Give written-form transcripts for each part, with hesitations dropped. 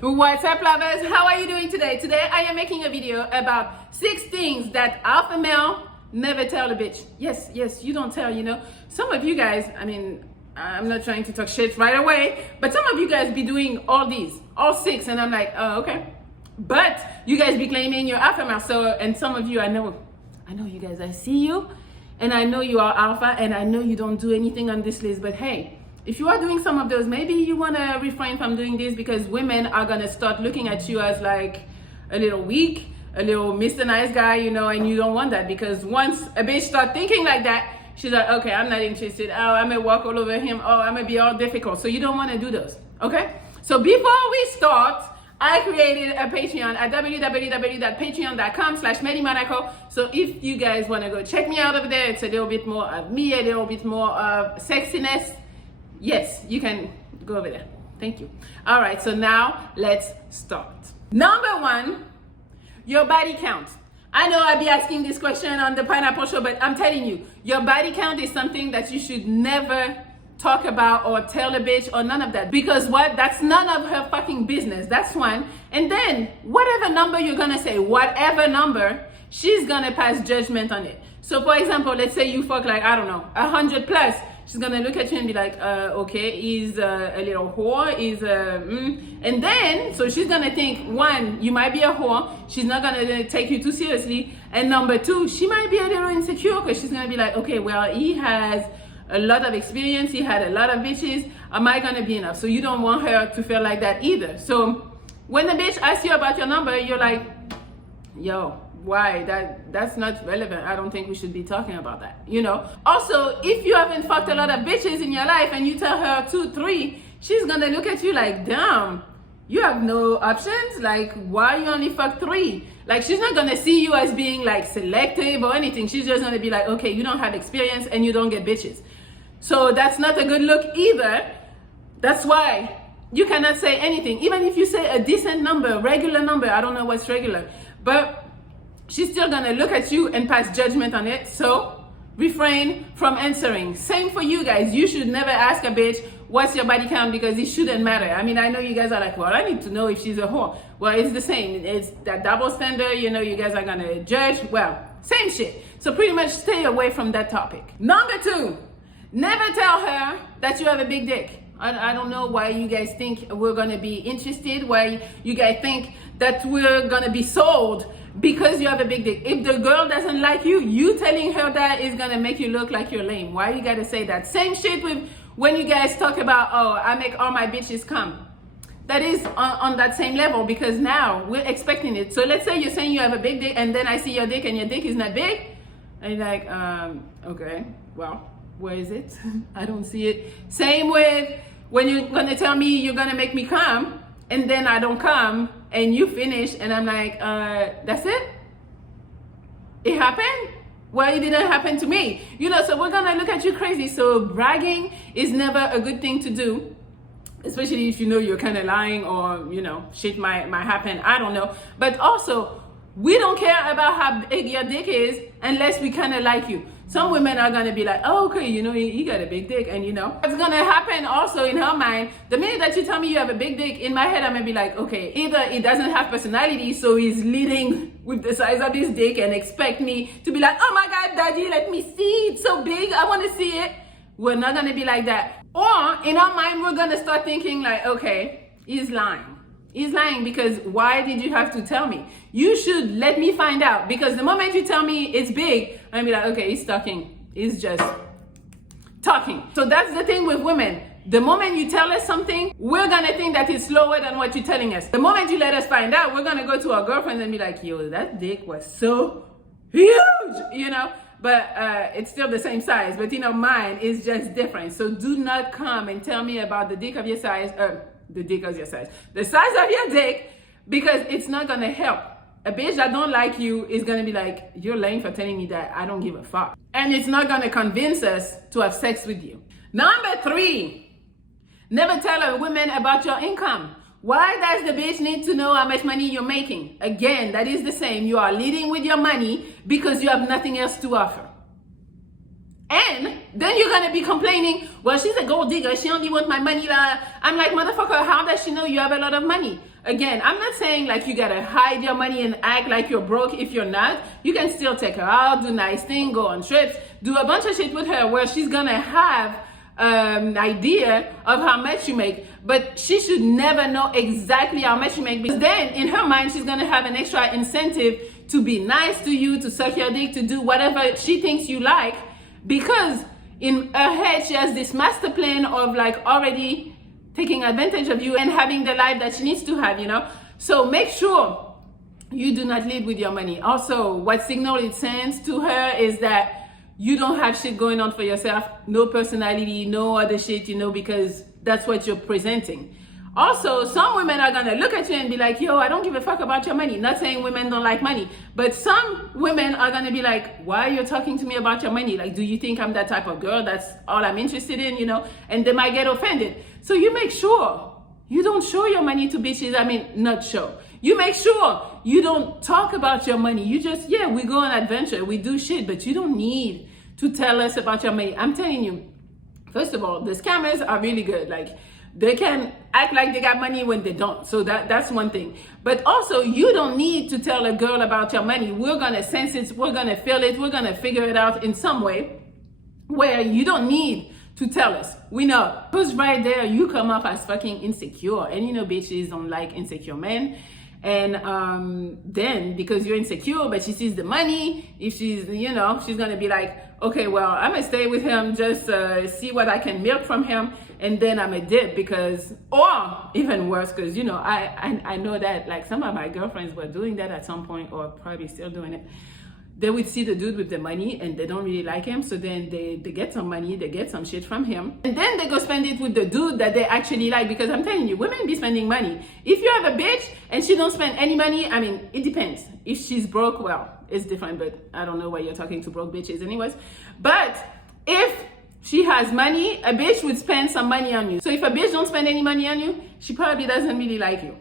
What's up, lovers? How are you doing today? Today I am making a video about 6 things that alpha male never tell a bitch. Yes, you don't tell, you know. Some of you guys, I mean, I'm not trying to talk shit right away, but some of you guys be doing all 6, and I'm like, oh, okay. But you guys be claiming you're alpha male, so, and some of you, I know you guys, I see you, and I know you are alpha, and I know you don't do anything on this list, but hey, if you are doing some of those, maybe you want to refrain from doing this, because women are going to start looking at you as like a little weak, a little Mr. Nice Guy, you know, and you don't want that, because once a bitch start thinking like that, she's like, okay, I'm not interested. Oh, I'm going to walk all over him. Oh, I'm going to be all difficult. So you don't want to do those, okay? So before we start, I created a Patreon at www.patreon.com/Melli Monaco. So if you guys want to go check me out over there, it's a little bit more of me, a little bit more of sexiness. Yes, you can go over there. Thank you. All right, so now let's start. Number 1, your body count. I know I'll be asking this question on the Pineapple Show, but I'm telling you, your body count is something that you should never talk about or tell a bitch or none of that. Because what? That's none of her fucking business. That's one. And then whatever number you're gonna say, whatever number, she's gonna pass judgment on it. So for example, let's say you fuck like, I don't know, 100 plus. She's gonna look at you and be like, okay, he's a little whore, and then, so she's gonna think, 1, you might be a whore, she's not gonna take you too seriously, and number 2, she might be a little insecure, because she's gonna be like, okay, well, he has a lot of experience, he had a lot of bitches, am I gonna be enough? So you don't want her to feel like that either. So when the bitch asks you about your number, you're like, yo, why? That's not relevant. I don't think we should be talking about that, you know. Also, if you haven't fucked a lot of bitches in your life and you tell her 2, 3, she's gonna look at you like, damn, you have no options. Like, why you only fuck 3? Like, she's not gonna see you as being like selective or anything. She's just gonna be like, okay, you don't have experience and you don't get bitches. So that's not a good look either. That's why you cannot say anything. Even if you say a decent number, regular number, I don't know what's regular, but she's still gonna look at you and pass judgment on it. So refrain from answering. Same for you guys. You should never ask a bitch, what's your body count, because it shouldn't matter. I mean, I know you guys are like, well, I need to know if she's a whore. Well, it's the same. It's that double standard, you know, you guys are gonna judge. Well, same shit. So pretty much stay away from that topic. Number 2, never tell her that you have a big dick. I don't know why you guys think we're gonna be interested, why you guys think that we're gonna be sold because you have a big dick. If the girl doesn't like you, you telling her that is gonna make you look like you're lame. Why you gotta say that? Same shit with when you guys talk about, oh, I make all my bitches come. That is on that same level, because now we're expecting it. So let's say you're saying you have a big dick, and then I see your dick and your dick is not big, and you're like, okay, well, where is it? I don't see it. Same with when you're gonna tell me you're gonna make me come, and then I don't come, and you finish, and I'm like, that's it? It happened? Well, it didn't happen to me. You know, so we're gonna look at you crazy. So bragging is never a good thing to do, especially if you know you're kind of lying, or, you know, shit might happen. I don't know. But also, we don't care about how big your dick is unless we kind of like you. Some women are gonna be like, oh, okay, you know, he got a big dick, and you know what's gonna happen also in her mind. The minute that you tell me you have a big dick, in my head I'm gonna be like, okay, either it doesn't have personality, so he's leading with the size of his dick and expect me to be like, oh my god, daddy, let me see, it's so big, I want to see it. We're not gonna be like that. Or in our mind, we're gonna start thinking like, okay, he's lying. He's lying, because why did you have to tell me? You should let me find out, because the moment you tell me it's big, I'm gonna be like, okay, he's talking. He's just talking. So that's the thing with women. The moment you tell us something, we're gonna think that it's slower than what you're telling us. The moment you let us find out, we're gonna go to our girlfriends and be like, yo, that dick was so huge, you know? But it's still the same size, but you know, mine is just different. So do not come and tell me about the dick of your size, the dick of your size, the size of your dick, because it's not gonna help. A bitch that don't like you is gonna be like, you're lame for telling me that, I don't give a fuck. And it's not gonna convince us to have sex with you. Number 3, never tell a woman about your income. Why does the bitch need to know how much money you're making? Again, that is the same. You are leading with your money because you have nothing else to offer. And then you're gonna be complaining, well, she's a gold digger, she only wants my money. I'm like, motherfucker, how does she know you have a lot of money? Again, I'm not saying like you gotta hide your money and act like you're broke if you're not. You can still take her out, do nice things, go on trips, do a bunch of shit with her where she's gonna have an idea of how much you make, but she should never know exactly how much you make, because then in her mind she's gonna have an extra incentive to be nice to you, to suck your dick, to do whatever she thinks you like, because in her head she has this master plan of like already taking advantage of you and having the life that she needs to have, you know. So make sure you do not lead with your money. Also, what signal it sends to her is that you don't have shit going on for yourself, no personality, no other shit, you know, because that's what you're presenting. Also, some women are gonna look at you and be like, yo, I don't give a fuck about your money. Not saying women don't like money, but some women are gonna be like, why are you talking to me about your money? Like, do you think I'm that type of girl? That's all I'm interested in, you know? And they might get offended. So you make sure you don't show your money to bitches. I mean, not show. You make sure you don't talk about your money. You just, yeah, we go on adventure, we do shit, but you don't need to tell us about your money. I'm telling you, first of all, the scammers are really good. Like, they can act like they got money when they don't. So that's one thing. But also, you don't need to tell a girl about your money. We're gonna sense it, we're gonna feel it, we're gonna figure it out in some way where you don't need to tell us. We know. Because right there, you come off as fucking insecure. And you know, bitches don't like insecure men. And then because you're insecure, but she sees the money, if she's, you know, she's gonna be like, okay, well, I'm gonna stay with him, just see what I can milk from him, and then I'm a dip, because, or even worse, because, you know, I know that like some of my girlfriends were doing that at some point, or probably still doing it. They would see the dude with the money and they don't really like him, so then they get some money, they get some shit from him, and then they go spend it with the dude that they actually like. Because I'm telling you, women be spending money. If you have a bitch and she don't spend any money, I mean, it depends. If she's broke, well, it's different, but I don't know why you're talking to broke bitches anyways. But if she has money, a bitch would spend some money on you. So if a bitch don't spend any money on you, she probably doesn't really like you.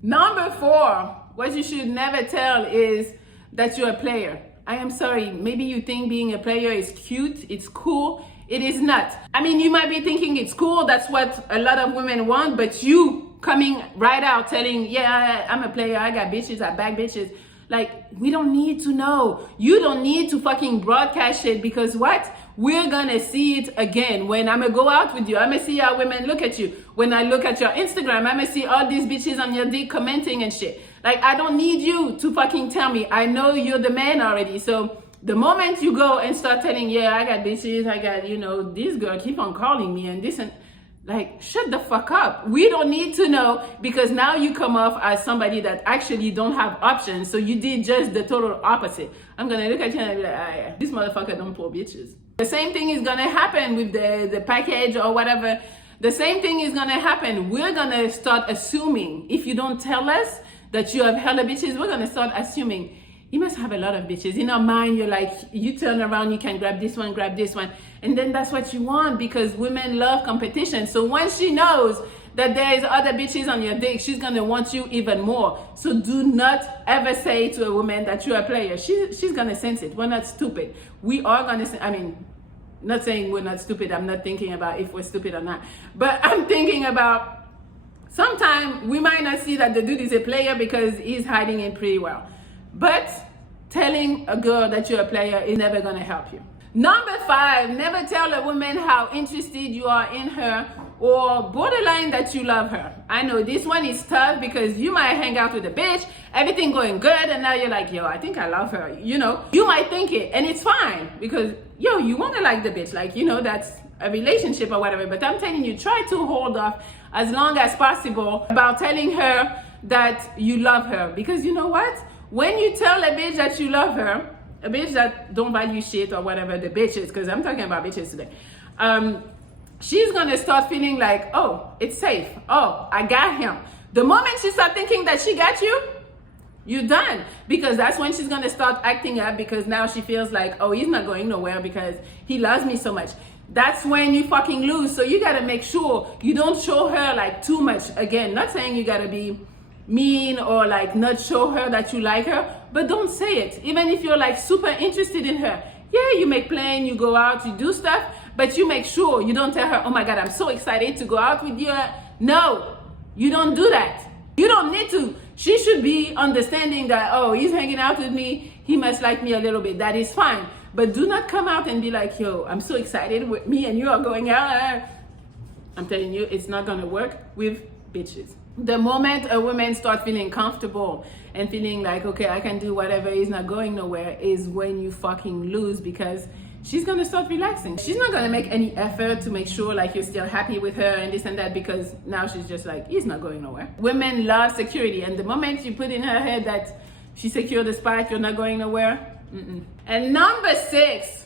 Number 4, what you should never tell is that you're a player. I am sorry, maybe you think being a player is cute, it's cool. It is not. I mean, you might be thinking it's cool, that's what a lot of women want, but you coming right out telling, yeah, I'm a player, I got bitches, I bag bitches. Like, we don't need to know. You don't need to fucking broadcast it, because what? We're gonna see it again. When I'm gonna go out with you, I'm gonna see how women look at you. When I look at your Instagram, I'm gonna see all these bitches on your dick commenting and shit. Like, I don't need you to fucking tell me. I know you're the man already. So the moment you go and start telling, yeah, I got bitches, I got, you know, this girl keep on calling me and this, and like, shut the fuck up. We don't need to know, because now you come off as somebody that actually don't have options. So you did just the total opposite. I'm gonna look at you and be like, ah, yeah, this motherfucker don't pull bitches. The same thing is gonna happen with the package or whatever. The same thing is gonna happen. We're gonna start assuming, if you don't tell us that you have hella bitches, we're gonna start assuming you must have a lot of bitches. In our mind, you're like, you turn around, you can grab this one, and then that's what you want, because women love competition. So once she knows that there is other bitches on your dick, she's gonna want you even more. So do not ever say to a woman that you're a player. She's gonna sense it. We're not stupid. We are gonna, I mean, not saying we're not stupid. I'm not thinking about if we're stupid or not, but I'm thinking about, sometimes we might not see that the dude is a player because he's hiding it pretty well. But telling a girl that you're a player is never gonna help you. Number 5, never tell a woman how interested you are in her, or borderline that you love her. I know this one is tough, because you might hang out with a bitch, everything going good, and now you're like, yo, I think I love her. You know, you might think it, and it's fine, because, yo, you wanna like the bitch, like, you know, that's a relationship or whatever. But I'm telling you, try to hold off as long as possible about telling her that you love her, because you know what? When you tell a bitch that you love her, a bitch that don't value shit or whatever, the bitches, because I'm talking about bitches today, she's gonna start feeling like, oh, it's safe. Oh, I got him. The moment she starts thinking that she got you, you're done. Because that's when she's gonna start acting up, because now she feels like, oh, he's not going nowhere because he loves me so much. That's when you fucking lose. So you gotta make sure you don't show her like too much. Again, not saying you gotta be mean or like not show her that you like her, but don't say it. Even if you're like super interested in her, Yeah, you make plans, you go out, you do stuff, but you make sure you don't tell her, oh my God, I'm so excited to go out with you. No, you don't do that. You don't need to. She should be understanding that, oh, he's hanging out with me, he must like me a little bit. That is fine. But do not come out and be like, yo, I'm so excited with me and you are going out. I'm telling you, it's not gonna work with bitches. The moment a woman starts feeling comfortable and feeling like, okay, I can do whatever, is not going nowhere, is when you fucking lose, because she's gonna start relaxing. She's not gonna make any effort to make sure like you're still happy with her and this and that, because now she's just like, he's not going nowhere. Women love security, and the moment you put in her head that she secured the spot, you're not going nowhere. And number 6,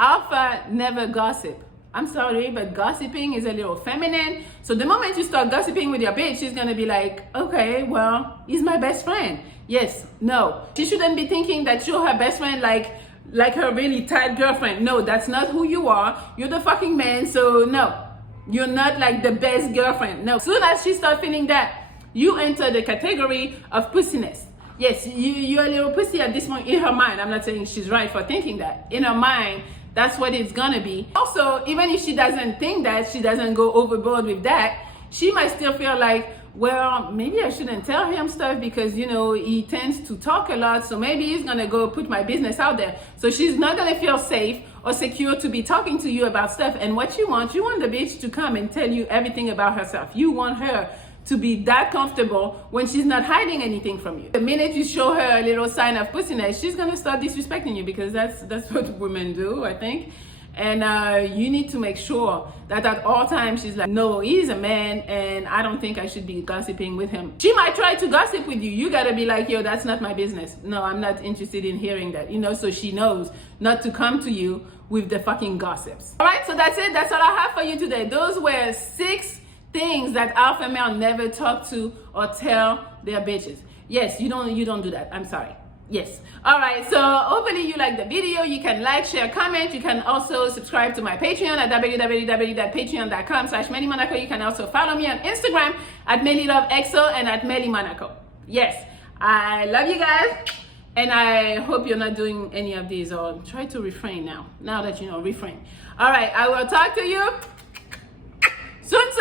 alpha never gossip. I'm sorry, but gossiping is a little feminine. So the moment you start gossiping with your bitch, she's gonna be like, okay, well, he's my best friend. Yes, no. She shouldn't be thinking that you're her best friend like her really tight girlfriend. No, that's not who you are. You're the fucking man, so no. You're not like the best girlfriend. No. As soon as she starts feeling that, you enter the category of pussiness. Yes, you're a little pussy at this point in her mind. I'm not saying she's right for thinking that. In her mind, that's what it's gonna be. Also, even if she doesn't think that, she doesn't go overboard with that, she might still feel like, well, maybe I shouldn't tell him stuff because, you know, he tends to talk a lot, so maybe he's gonna go put my business out there. So she's not gonna feel safe or secure to be talking to you about stuff. And what you want the bitch to come and tell you everything about herself. You want her to be that comfortable when she's not hiding anything from you. The minute you show her a little sign of pussiness, she's gonna start disrespecting you, because that's what women do, I think. And you need to make sure that at all times she's like, no, he's a man and I don't think I should be gossiping with him. She might try to gossip with you. You gotta be like, yo, that's not my business. No, I'm not interested in hearing that, you know, so she knows not to come to you with the fucking gossips. All right, so that's it. That's all I have for you today. Those were 6 things that alpha male never talk to or tell their bitches. Yes, you don't do that. I'm sorry. Yes. All right, so hopefully you like the video. You can like, share, comment. You can also subscribe to my Patreon at www.patreon.com/MelliMonaco. You can also follow me on Instagram at MelliLoveXO and at MelliMonaco. Yes, I love you guys, and I hope you're not doing any of these, or try to refrain now that you know, refrain. All right, I will talk to you soon.